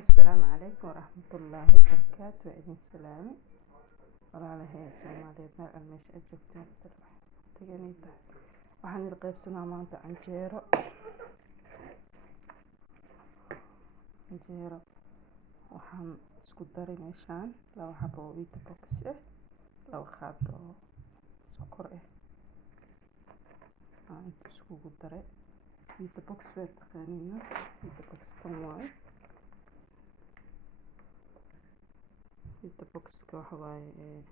Assalaamu calaykum waraxmatullaahi wabarakaatu. Waa idin salaami walaalahay Soomaaliyeed meel aan meesha aad joogtaan taganayda. Waxaan idin qaybsanaa maanta canjeero. Waxaan isku daray meeshaan 2 xabo oo wheat box ah, 2 qaado oo sokor ah. Inta iskugu daray wheat box waa taqaaniin, wheat box tan waaye. wheat box ka waxa waaye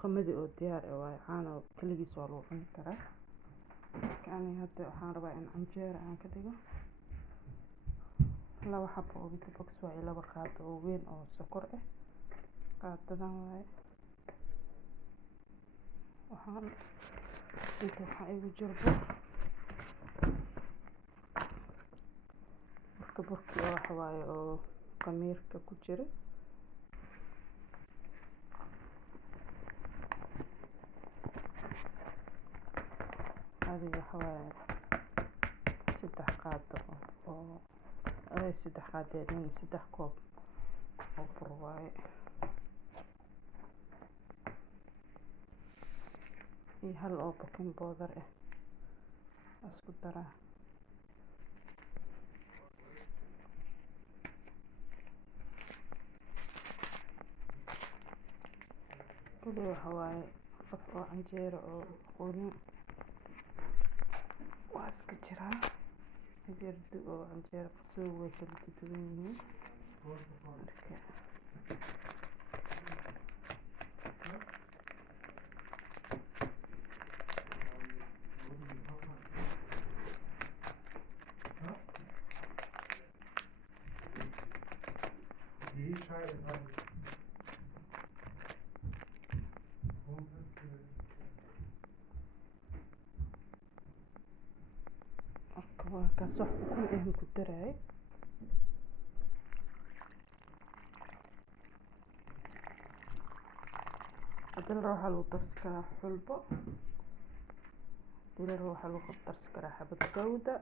qamadi oo diyaar ah waaye, caano kaligiis waa lagu cuni karaa. Kani hadda waxaan rabaa in canjeero aan ka dhigo. 2 xabo oo wheat box waaye, 2 qaado oo weyn oo sokor ah. Qaadadan waaye. Waxaan igu jiro burka waxa waaye oo khamiirka ku jira. waxa waaye 3 qaado oo 3 qaadeen 3 koob oo bur waaye. iyo 1 oo baking powder ah isku daraa. kali waxa waaye qof oo canjeero oo qoonin waa iska jiraa. canjeeradu oo canjeero qasoo way kala duwan yihiin. waa kaas wax ukun ah ku daray. hadana waxa lagu darsi karaa xulbo, hadana waxa lagu darsi karaa xabad sawda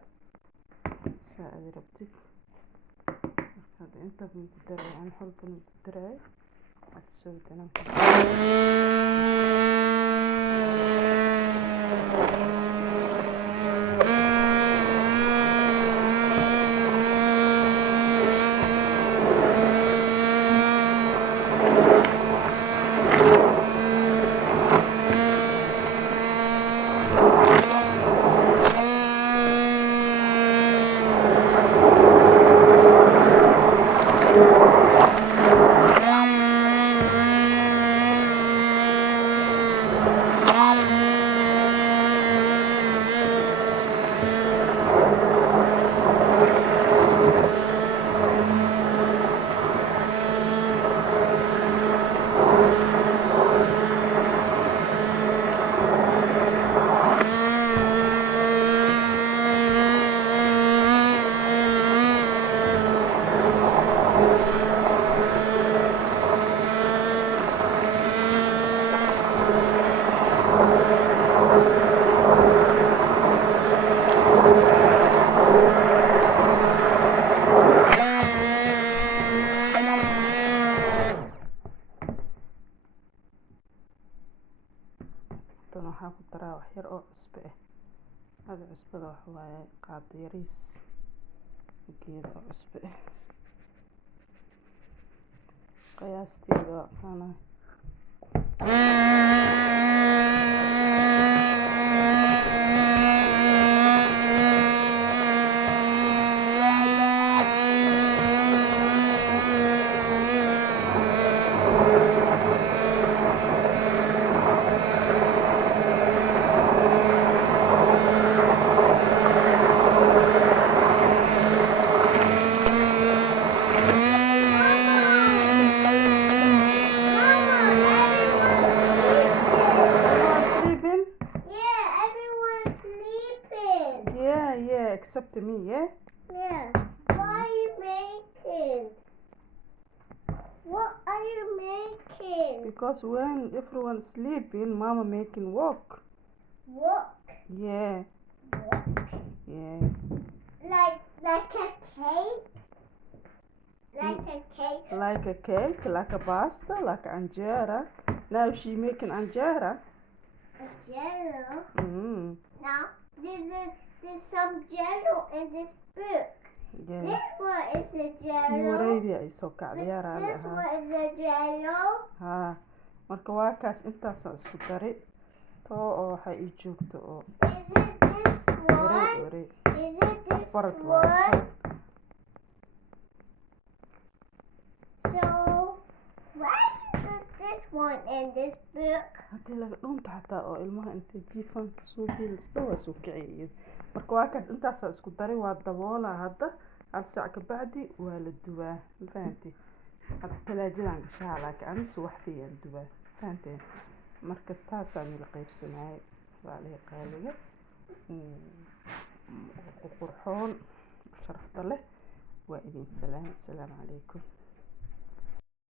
saad rabtid. marka inta ku daray aan xulbo ku daray xabad sawdana waxaan ku daraa wax yar oo cusbo ah. hada cusbada waxa waaye qaado yariis geed oo cusbo ah qiyaasteeda waxaana except me, yeah? Yeah. What are you making? What are you making? Because when everyone's sleeping, Mama making work. What? Yeah. What? Yeah. Like a cake? Like a cake. like a cake, like a pasta, like anjera. Now she making anjera. A jello. Mm. Now, there's some jello in this book. Yeah. This one is the Tii jello. wareydii ay soo kacday yaa raali This ahaa. one is the jello. Haa. Marka waa kaas intaasaan isku dari. Too oo waxay ii joogto oo Is it this waree one? waree. Is it this Farad one? waaye. So, why is it this one in this book? Haddii laga dhunta xataa oo ilmaha intay jiifaan soo geelis dhawaa soo kiciyay. Marka waa kaas intaasaan isku dari waa daboolaa hadda. Hal saac ka bacdi waa la dubaa. Ma fahanti? Hadda talaajadaan gashaa laakiin ani subaxdii aan dubaa. Fahanteen? Marka taasaan ila qaybsanayay. Waa la qaaliga. Qurxoon sharafta leh. Waa idin salaam. Assalaamu calaykum.